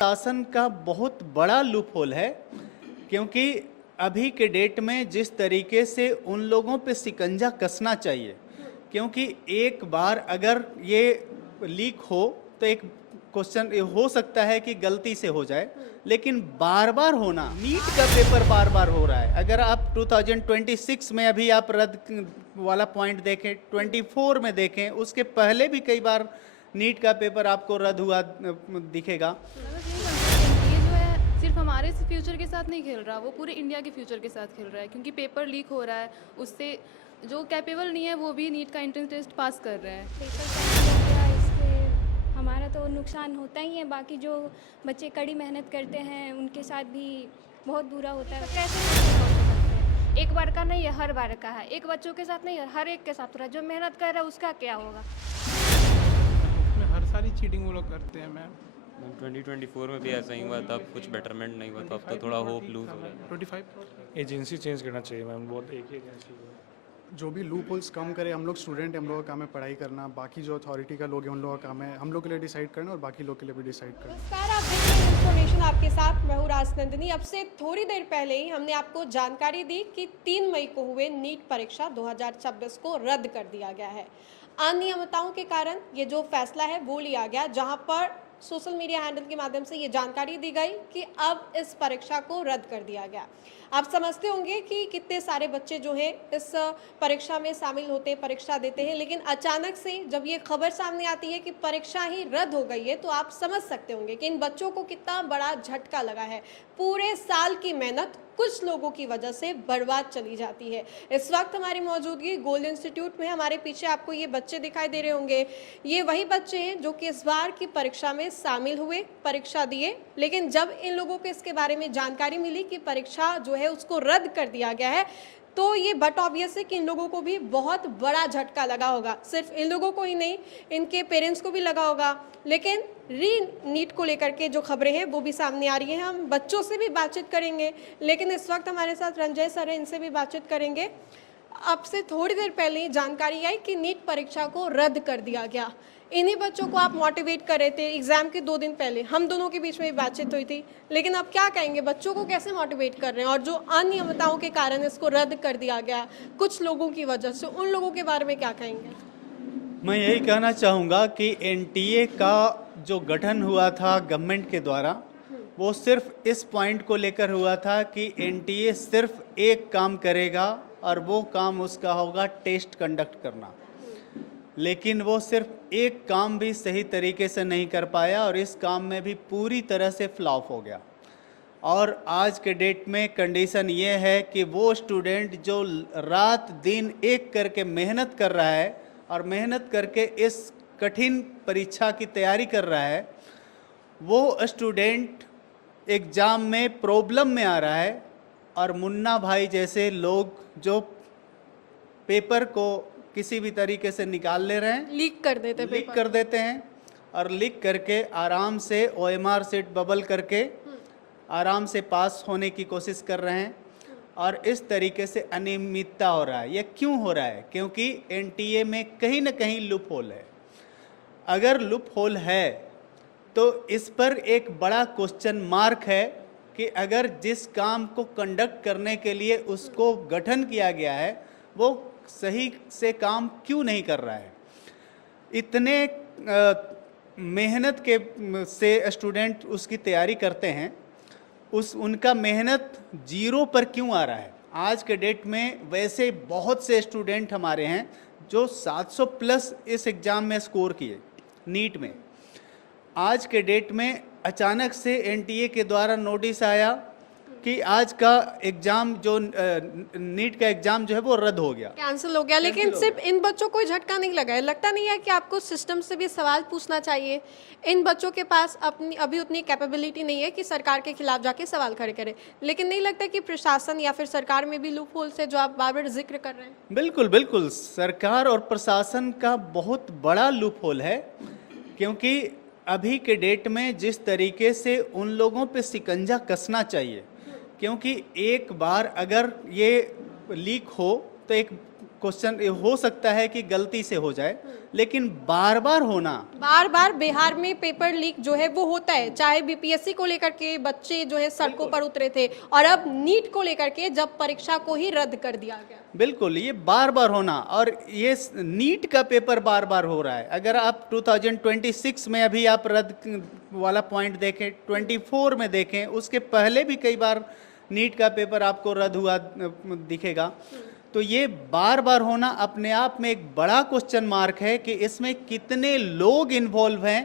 शासन का बहुत बड़ा लूप होल है, क्योंकि अभी के डेट में जिस तरीके से उन लोगों पे शिकंजा कसना चाहिए, क्योंकि एक बार अगर ये लीक हो तो एक क्वेश्चन हो सकता है कि गलती से हो जाए, लेकिन बार बार होना, नीट का पेपर बार बार हो रहा है। अगर आप 2026 में अभी आप रद्द वाला पॉइंट देखें, 24 में देखें, उसके पहले भी कई बार नीट का पेपर आपको रद्द हुआ दिखेगा। ये जो है सिर्फ हमारे फ्यूचर के साथ नहीं खेल रहा, वो पूरे इंडिया के फ्यूचर के साथ खेल रहा है, क्योंकि पेपर लीक हो रहा है, उससे जो कैपेबल नहीं है वो भी नीट का एंट्रेंस टेस्ट पास कर रहे हैं। पेपर कैंसिल हो गया, इससे हमारा तो नुकसान होता ही है। बाकी जो बच्चे कड़ी मेहनत करते हैं उनके साथ भी बहुत बुरा होता है। कैसे हो सकते हैं? एक बार का नहीं है, हर बार का है। एक बच्चों के साथ नहीं है, हर एक के साथ हो रहा है। जो मेहनत कर रहा है उसका क्या होगा? उसमें हर सारी चीटिंग वो लोग करते हैं मैम। 2024 में भी ऐसा ही हुआ, तब कुछ बेटरमेंट नहीं हुआ, तब तो थोड़ा होप लूज हो गया। 25 एजेंसी चेंज करना चाहिए मैम, बहुत एक ही एजेंसी को। जो भी लूप होल्स कम करे। हम लोग स्टूडेंट हैं, हम लोगों का काम है पढ़ाई करना। बाकी जो अथॉरिटी का लोग हैं उन लोगों का काम है हम लोग के लिए डिसाइड करना और बाकी लोग के लिए भी डिसाइड करना। नमस्कार, आप देख रहे हैं इन्फॉर्मेशन आपके साथ, मैं हूँ राजनंदिनी। अब से थोड़ी देर पहले ही हमने आपको जानकारी दी कि 3 मई को हुए नीट परीक्षा 2026 को रद्द कर दिया गया है। अनियमितताओं के कारण ये जो फैसला है वो लिया गया, जहां पर सोशल मीडिया हैंडल के माध्यम से ये जानकारी दी गई कि अब इस परीक्षा को रद्द कर दिया गया। आप समझते होंगे कि कितने सारे बच्चे जो हैं इस परीक्षा में शामिल होते हैं, परीक्षा देते हैं, लेकिन अचानक से जब ये खबर सामने आती है कि परीक्षा ही रद्द हो गई है, तो आप समझ सकते होंगे कि इन बच्चों को कितना बड़ा झटका लगा है। पूरे साल की मेहनत कुछ लोगों की वजह से बर्बाद चली जाती है। इस वक्त हमारी मौजूदगी गोल्ड इंस्टीट्यूट में, हमारे पीछे आपको ये बच्चे दिखाई दे रहे होंगे। ये वही बच्चे हैं जो कि इस बार की परीक्षा में शामिल हुए, परीक्षा दिए, लेकिन जब इन लोगों को इसके बारे में जानकारी मिली कि परीक्षा जो है उसको रद्द कर दिया गया है, तो ये बट ऑब्वियस है कि इन लोगों को भी बहुत बड़ा झटका लगा होगा। सिर्फ इन लोगों को ही नहीं, इनके पेरेंट्स को भी लगा होगा। लेकिन नीट को लेकर के जो खबरें हैं वो भी सामने आ रही हैं। हम बच्चों से भी बातचीत करेंगे, लेकिन इस वक्त हमारे साथ रंजय सर हैं, इनसे भी बातचीत करेंगे। अब से थोड़ी देर पहले जानकारी आई कि नीट परीक्षा को रद्द कर दिया गया। इन्हीं बच्चों को आप मोटिवेट कर रहे थे। एग्जाम के 2 दिन पहले हम दोनों के बीच में भी बातचीत हुई थी, लेकिन अब क्या कहेंगे, बच्चों को कैसे मोटिवेट कर रहे हैं? और जो अनियमितताओं के कारण इसको रद्द कर दिया गया कुछ लोगों की वजह से, उन लोगों के बारे में क्या कहेंगे? मैं यही कहना चाहूँगा कि एनटीए का जो गठन हुआ था गवर्नमेंट के द्वारा, वो सिर्फ इस पॉइंट को लेकर हुआ था कि एनटीए सिर्फ एक काम करेगा और वो काम उसका होगा टेस्ट कंडक्ट करना। लेकिन वो सिर्फ एक काम भी सही तरीके से नहीं कर पाया और इस काम में भी पूरी तरह से फ्लॉप हो गया। और आज के डेट में कंडीशन ये है कि वो स्टूडेंट जो रात दिन एक करके मेहनत कर रहा है और मेहनत करके इस कठिन परीक्षा की तैयारी कर रहा है, वो स्टूडेंट एग्ज़ाम में प्रॉब्लम में आ रहा है और मुन्ना भाई जैसे लोग जो पेपर को किसी भी तरीके से निकाल ले रहे हैं, लीक कर देते हैं और लीक करके आराम से OMR सीट बबल करके आराम से पास होने की कोशिश कर रहे हैं। और इस तरीके से अनियमितता हो रहा है। ये क्यों हो रहा है? क्योंकि एनटीए में कहीं ना कहीं लूप होल है। अगर लूप होल है तो इस पर एक बड़ा क्वेश्चन मार्क है कि अगर जिस काम को कंडक्ट करने के लिए उसको गठन किया गया है, वो सही से काम क्यों नहीं कर रहा है। इतने मेहनत के से स्टूडेंट उसकी तैयारी करते हैं, उनका मेहनत जीरो पर क्यों आ रहा है? आज के डेट में वैसे बहुत से स्टूडेंट हमारे हैं जो 700 प्लस इस एग्ज़ाम में स्कोर किए नीट में। आज के डेट में अचानक से एनटीए के द्वारा नोटिस आया कि आज का एग्ज़ाम जो नीट का एग्ज़ाम जो है वो रद्द हो गया, कैंसिल हो गया। लेकिन सिर्फ इन बच्चों को झटका नहीं लगा है। लगता नहीं है कि आपको सिस्टम से भी सवाल पूछना चाहिए? इन बच्चों के पास अपनी अभी उतनी कैपेबिलिटी नहीं है कि सरकार के खिलाफ जाके सवाल खड़े करें। लेकिन नहीं लगता कि प्रशासन या फिर सरकार में भी लूप होल्स है, जो आप बार बार जिक्र कर रहे हैं? बिल्कुल बिल्कुल, सरकार और प्रशासन का बहुत बड़ा लूप होल है, क्योंकि अभी के डेट में जिस तरीके से उन लोगों पे शिकंजा कसना चाहिए, क्योंकि एक बार अगर ये लीक हो तो एक क्वेश्चन हो सकता है कि गलती से हो जाए, लेकिन बार बार होना, बार बार बिहार में पेपर लीक जो है वो होता है, चाहे बीपीएससी को लेकर के बच्चे जो है सड़कों पर उतरे थे, और अब नीट को लेकर के जब परीक्षा को ही रद्द कर दिया गया। बिल्कुल ये बार बार होना, और ये नीट का पेपर बार बार हो रहा है। अगर आप 2026 में अभी आप रद्द वाला पॉइंट देखें, 24 में देखें, उसके पहले भी कई बार नीट का पेपर आपको रद्द हुआ दिखेगा। तो ये बार बार होना अपने आप में एक बड़ा क्वेश्चन मार्क है कि इसमें कितने लोग इन्वॉल्व हैं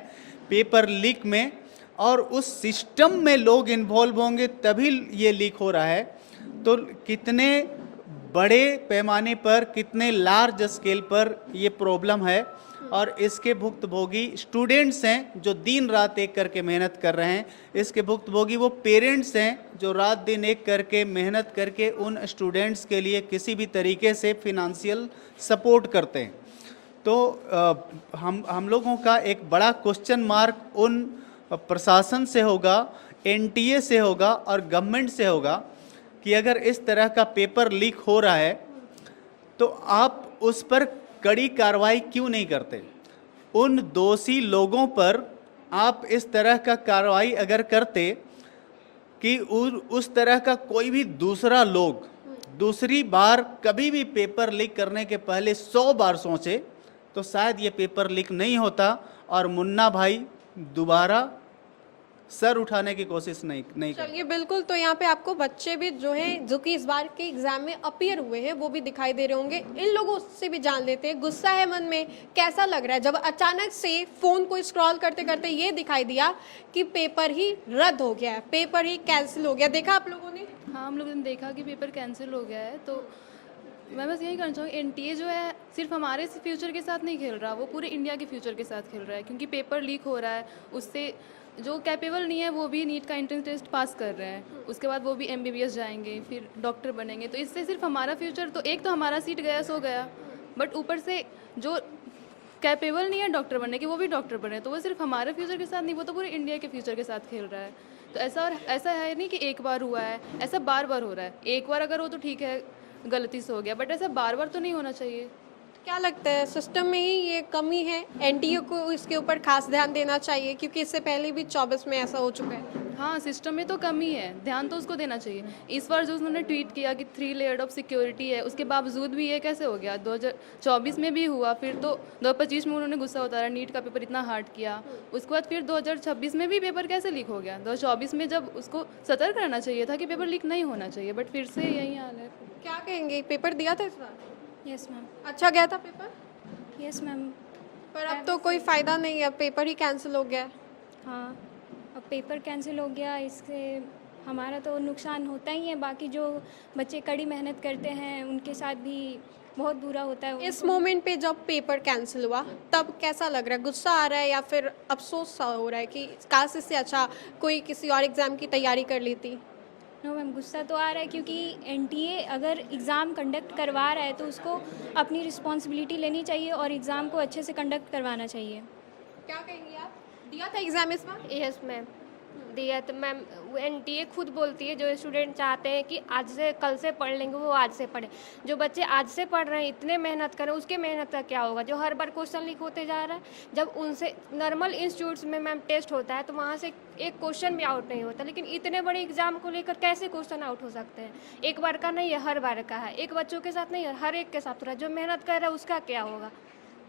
पेपर लीक में, और उस सिस्टम में लोग इन्वॉल्व होंगे तभी ये लीक हो रहा है। तो कितने बड़े पैमाने पर, कितने लार्ज स्केल पर ये प्रॉब्लम है, और इसके भुक्तभोगी स्टूडेंट्स हैं जो दिन रात एक करके मेहनत कर रहे हैं। इसके भुक्तभोगी वो पेरेंट्स हैं जो रात दिन एक करके मेहनत करके उन स्टूडेंट्स के लिए किसी भी तरीके से फिनंशियल सपोर्ट करते हैं। तो हम लोगों का एक बड़ा क्वेश्चन मार्क उन प्रशासन से होगा, एनटीए से होगा और गवर्नमेंट से होगा कि अगर इस तरह का पेपर लीक हो रहा है तो आप उस पर कड़ी कार्रवाई क्यों नहीं करते। उन दोषी लोगों पर आप इस तरह का कार्रवाई अगर करते कि उस तरह का कोई भी दूसरा लोग दूसरी बार कभी भी पेपर लीक करने के पहले 100 बार सोचे, तो शायद ये पेपर लीक नहीं होता और मुन्ना भाई दोबारा सर उठाने की कोशिश नहीं करते। चलिए बिल्कुल, तो यहाँ पे आपको बच्चे भी जो हैं जो कि इस बार के एग्जाम में अपीयर हुए हैं वो भी दिखाई दे रहे होंगे। इन लोगों से भी जान लेते हैं, गुस्सा है मन में, कैसा लग रहा है जब अचानक से फोन को स्क्रॉल करते करते ये दिखाई दिया कि पेपर ही रद्द हो गया है, पेपर ही कैंसिल हो गया। देखा आप लोगों ने? हाँ, हम लोगों ने देखा कि पेपर कैंसिल हो गया है। तो मैं बस यही कहना चाहूँगी, एनटीए जो है सिर्फ हमारे फ्यूचर के साथ नहीं खेल रहा, वो पूरे इंडिया के फ्यूचर के साथ खेल रहा है। क्योंकि पेपर लीक हो रहा है, उससे जो कैपेबल नहीं है वो भी नीट का एंट्रेंस टेस्ट पास कर रहे हैं, उसके बाद वो भी एमबीबीएस जाएंगे, फिर डॉक्टर बनेंगे। तो इससे सिर्फ हमारा फ्यूचर, तो एक तो हमारा सीट गया सो गया, बट ऊपर से जो कैपेबल नहीं है डॉक्टर बनने की वो भी डॉक्टर बने। तो वो सिर्फ हमारे फ्यूचर के साथ नहीं, वो तो पूरे इंडिया के फ्यूचर के साथ खेल रहा है। तो ऐसा है नहीं कि एक बार हुआ है, ऐसा बार बार हो रहा है। एक बार अगर हो तो ठीक है, गलती से हो गया, बट ऐसा बार बार तो नहीं होना चाहिए। क्या लगता है सिस्टम में ही ये कमी है? एनटीए को इसके ऊपर खास ध्यान देना चाहिए, क्योंकि इससे पहले भी 24 में ऐसा हो चुका है। हाँ, सिस्टम में तो कमी है, ध्यान तो उसको देना चाहिए। इस बार जो उन्होंने ट्वीट किया कि 3 लेयर ऑफ सिक्योरिटी है, उसके बावजूद भी ये कैसे हो गया? 2024 में भी हुआ, फिर तो 2025 में उन्होंने गुस्सा उतारा, नीट का पेपर इतना हार्ड किया। उसके बाद फिर 2026 में भी पेपर कैसे लीक हो गया? 2024 में जब उसको सतर्क रहना चाहिए था कि पेपर लीक नहीं होना चाहिए, बट फिर से यही हाल है। क्या कहेंगे, पेपर दिया था इस बार? Yes ma'am. अच्छा गया था पेपर? Yes ma'am. पर अब तो कोई फ़ायदा नहीं है, पेपर ही कैंसिल हो गया है। हाँ, अब पेपर कैंसिल हो गया, इससे हमारा तो नुकसान होता ही है। बाकी जो बच्चे कड़ी मेहनत करते हैं उनके साथ भी बहुत बुरा होता है। इस मोमेंट पे जब पेपर कैंसिल हुआ तब कैसा लग रहा है? गुस्सा आ रहा है या फिर अफसोस सा हो रहा है कि काश इससे अच्छा कोई किसी और एग्ज़ाम की तैयारी कर लेती? नो मैम, गुस्सा तो आ रहा है, क्योंकि एनटीए अगर एग्ज़ाम कंडक्ट करवा रहा है तो उसको अपनी रिस्पॉन्सिबिलिटी लेनी चाहिए और एग्ज़ाम को अच्छे से कंडक्ट करवाना चाहिए। क्या कहेंगी आप? दिया था एग्ज़ाम इस बार? यस मैम, दिया तो मैम। एनटीए खुद बोलती है जो स्टूडेंट चाहते हैं कि आज से कल से पढ़ लेंगे वो आज से पढ़े। जो बच्चे आज से पढ़ रहे हैं, इतने मेहनत करें, उसके मेहनत का क्या होगा? जो हर बार क्वेश्चन लीक होते जा रहा है। जब उनसे नॉर्मल इंस्टीट्यूट्स में मैम टेस्ट होता है तो वहाँ से एक क्वेश्चन भी आउट नहीं होता, लेकिन इतने बड़े एग्जाम को लेकर कैसे क्वेश्चन आउट हो सकते हैं? एक बार का नहीं है, हर बार का है। एक बच्चों के साथ नहीं है, हर एक के साथ हो रहा है। जो मेहनत कर रहा है उसका क्या होगा?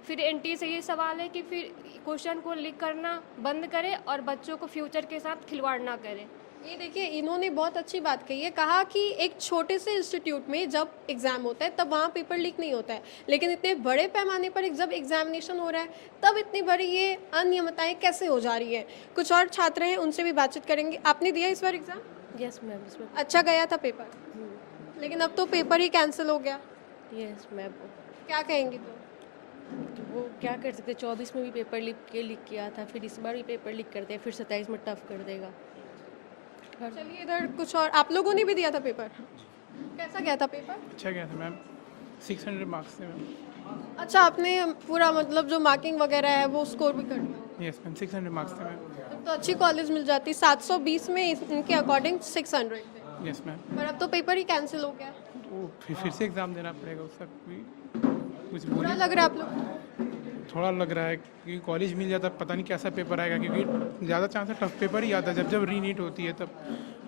फिर एनटीए से ये सवाल है कि फिर क्वेश्चन को लीक करना बंद करे और बच्चों को फ्यूचर के साथ खिलवाड़ ना करे। ये देखिए, इन्होंने बहुत अच्छी बात कही है। कहा कि एक छोटे से इंस्टीट्यूट में जब एग्ज़ाम होता है तब वहाँ पेपर लीक नहीं होता है, लेकिन इतने बड़े पैमाने पर जब एग्जामिनेशन हो रहा है तब इतनी बड़ी ये अनियमितताएं कैसे हो जा रही है? कुछ और छात्र हैं, उनसे भी बातचीत करेंगे। आपने दिया इस बार एग्ज़ाम? यस मैम, इसमें अच्छा गया था पेपर, लेकिन अब तो पेपर ही कैंसिल हो गया। Yes ma'am. क्या कहेंगी? तो वो क्या कर सकते? 24 में भी पेपर लीक किया था, फिर इस बार भी पेपर लीक कर दिया, फिर 27 में टफ कर देगा। चलिए इधर कुछ और, आप लोगों ने भी दिया था पेपर, कैसा गया था पेपर? अच्छा गया था मैम, 600 मार्क्स थे मैम। अच्छा, आपने पूरा मतलब जो मार्किंग वगैरह है वो स्कोर भी कर दिया? यस मैम, 600 मार्क्स थे मैम। तो अच्छी कॉलेज मिल जाती। 720 में इनके अकॉर्डिंग 600 थे। Yes ma'am. पर अब तो पेपर ही कैंसिल हो गया। तो फिर से एग्ज़ाम देना पड़ेगा उसका भी। कुछ बुरा बोली लग रहा है आप लोग? थोड़ा लग रहा है कि कॉलेज मिल जाता पता नहीं कैसा पेपर आएगा, क्योंकि ज़्यादा चांस है टफ पेपर ही आता है जब रीनीट होती है तब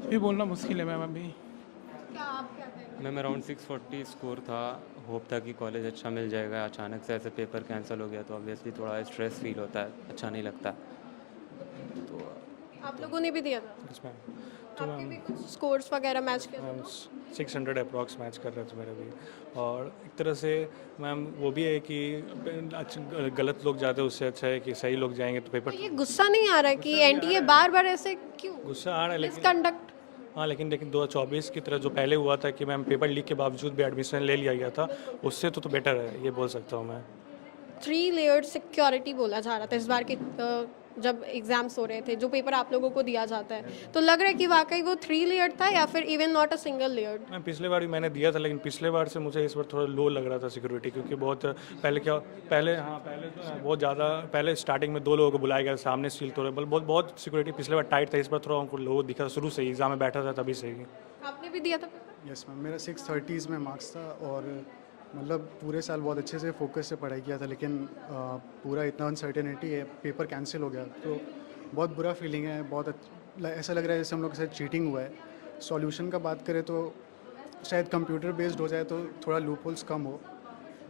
भी बोलना मुश्किल है मैम अभी। क्या आप क्या कहेंगे? मैम अराउंड 640 स्कोर था, होप था कि कॉलेज अच्छा मिल जाएगा। अचानक से ऐसे पेपर कैंसिल हो गया तो ऑब्वियसली थोड़ा स्ट्रेस फील होता है, अच्छा नहीं लगता। तो आप लोगों ने भी दिया था? Yes ma'am. तो आपके मैम भी कुछ स्कोर्स वगैरह मैच किए थे? मैम 600 अप्रॉक्स मैच कर रहे थे मेरे भी। और एक तरह से मैम वो भी है कि गलत लोग जाते हैं उससे अच्छा है कि सही लोग जाएंगे तो तो पेपर ये गुस्सा नहीं आ रहा है कि एनटीए बार बार ऐसे क्यों गुस्सा आ रहा है। लेकिन मिसकंडक्ट? हाँ, लेकिन 2024 की तरह जो पहले हुआ था कि मैम पेपर लीक के बावजूद भी एडमिशन ले लिया गया था, उससे तो बेटर है, ये बोल सकता हूँ मैं। 3 लेयर्ड सिक्योरिटी बोला जा रहा था इस बार के जब एग्जाम्स हो रहे थे, जो पेपर आप लोगों को दिया जाता है, तो लग रहा है कि वाकई वो 3 लेयर्ड था या फिर even not a single layered? Ma'am पिछले बार भी मैंने दिया था, लेकिन पिछले बार से मुझे इस बार थोड़ा लो लग रहा था सिक्योरिटी, क्योंकि बहुत पहले पहले बहुत ज़्यादा पहले स्टार्टिंग में 2 लोगों को बुलाया गया सामने सील तोड़े, बहुत सिक्योरिटी पिछले बार टाइट था। इस बार थोड़ा हमको लो दिखा शुरू से ही, एग्जाम में बैठा था तभी से ही। आपने भी दिया था पेपर? यस मैम, मेरा 630 में मार्क्स था और मतलब पूरे साल बहुत अच्छे से फोकस से पढ़ाई किया था, लेकिन पूरा इतना अनसर्टेनिटी है, पेपर कैंसिल हो गया तो बहुत बुरा फीलिंग है। ऐसा लग रहा है जैसे हम लोग के साथ चीटिंग हुआ है। सॉल्यूशन का बात करें तो शायद कंप्यूटर बेस्ड हो जाए तो थोड़ा लूप होल्स कम हो,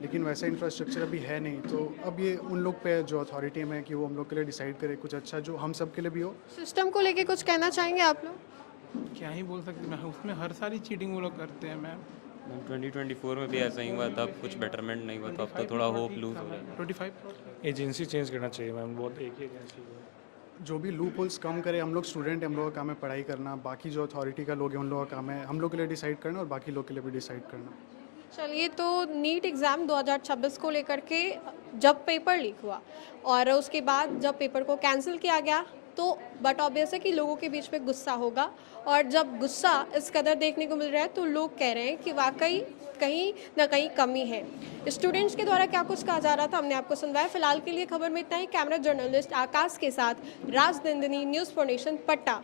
लेकिन वैसा इंफ्रास्ट्रक्चर अभी है नहीं। तो अब ये उन लोग पे जो अथॉरिटी में है कि वो हम लोग के लिए डिसाइड करे कुछ अच्छा जो हम सब के लिए भी हो। सिस्टम को लेके कुछ कहना चाहेंगे आप लोग? क्या ही बोल सकते मैम, उसमें हर सारी चीटिंग वो लोग करते हैं मैम। 2024 में भी ऐसा ही हुआ, तब कुछ बेटरमेंट नहीं हुआ, तो अब तो थोड़ा होप लूज हो गया। 25 एजेंसी चेंज करना चाहिए मैम, बहुत एक ही एजेंसी है। जो भी लूप होल्स कम करे। हम लोग स्टूडेंट हैं, हम लोगों का काम है पढ़ाई करना, बाकी जो अथॉरिटी का लोग हैं उन लोगों का काम है हम लोग के लिए डिसाइड करना और बाकी लोग के लिए भी डिसाइड करना। चलिए, तो नीट एग्ज़ाम 2026 को लेकर के जब पेपर लीक हुआ और उसके बाद जब पेपर को कैंसिल किया गया, तो बट ऑब्वियस है कि लोगों के बीच में गुस्सा होगा, और जब गुस्सा इस कदर देखने को मिल रहा है तो लोग कह रहे हैं कि वाकई कहीं ना कहीं कमी है। स्टूडेंट्स के द्वारा क्या कुछ कहा जा रहा था हमने आपको सुनवाया। फिलहाल के लिए खबर में इतना ही। कैमरा जर्नलिस्ट आकाश के साथ Rajnandini, news for nation, Patna.